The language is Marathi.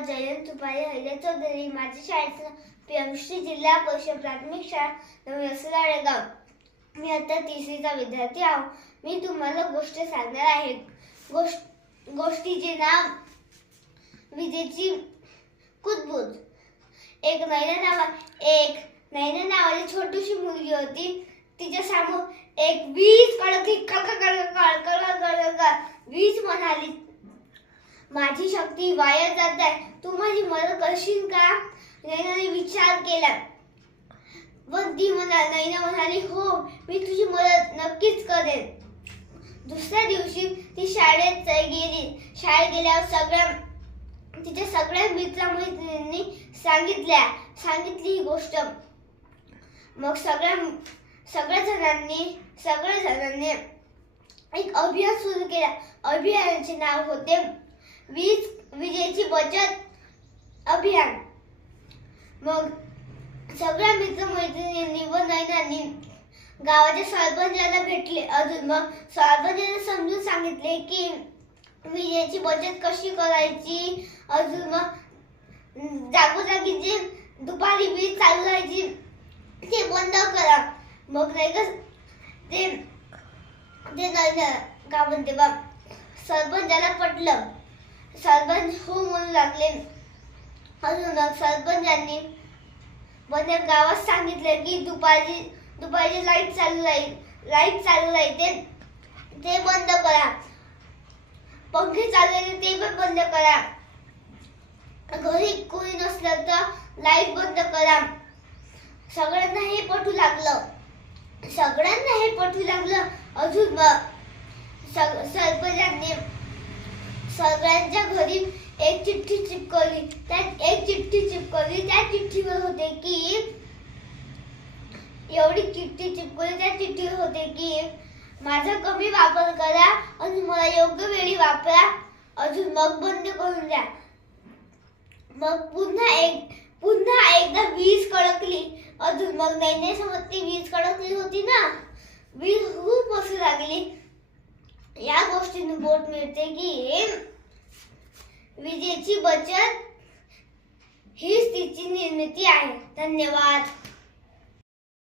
नाव जयंत तुपारे हैदर चौधरी. माझ्या शाळेचं नाव पीएमश्री जिल्हा परिषद प्राथमिक शाळा नवसलाळेगाव. मी आता तिसरीचा विद्यार्थी आहो. मी तुम्हाला गोष्ट सांगणार आहे. गोष्टीचे नाव विजेची कुजबूज. एक नैना नावाची छोटीशी मुलगी होती. तिच्या समोर एक वीज कडकली. कळकळ वीज म्हणाली, माझी शक्ती वाया जात आहे, तू माझी मदत करशील का? नैनाने विचार केला व नैना म्हणाली, हो, मी तुझी मदत नक्कीच करेन. दुसऱ्या दिवशी ती शाळेत गेली. शाळेत गेल्यावर तिच्या सगळ्या मित्रमैत्रिणींनी सांगितली ही गोष्ट. मग सगळ्या जणांनी एक अभियान सुरू केला. अभियानाचे नाव होते विजेची बचत अभियान. मग सगळ्या मित्रमैत्रिणींनी व नैनांनी गावाच्या सरपंचाला भेटले. अजून मग सरपंचाने समजून सांगितले की विजेची बचत कशी करायची. अजून मग जागोजागी जे दुपारी वीज चालू राहायची ते बंद करा. मग नाही का ते का म्हणते बा, सरपंचाला पटलं. सरपंच हो म्हणू लागले. अजून मग सरपंचांनी गावात सांगितलं की दुपारी लाईट चालू राहील ते बंद करा. पंखे चाललेले ते पण बंद करा. घरी कोणी नसलं तर लाईट बंद करा. सगळ्यांना हे पटू लागलं. अजून सरपंचांनी सगळ्यांच्या घरी एक चिठ्ठी चिपकवली. त्या चिठ्ठीवर होते की माझा कमी वापर करा आणि मला योग्य वेळी वापरा. अजून मग बंद करून द्या. मग पुन्हा एकदा वीज कडकली. अजून मग नैनेसमोर ती वीज कडकली होती ना, वीज खूप असू लागली. या गोष्टीने बोध मिळते की विजेची बचत हीच तिची निर्मिती आहे. धन्यवाद.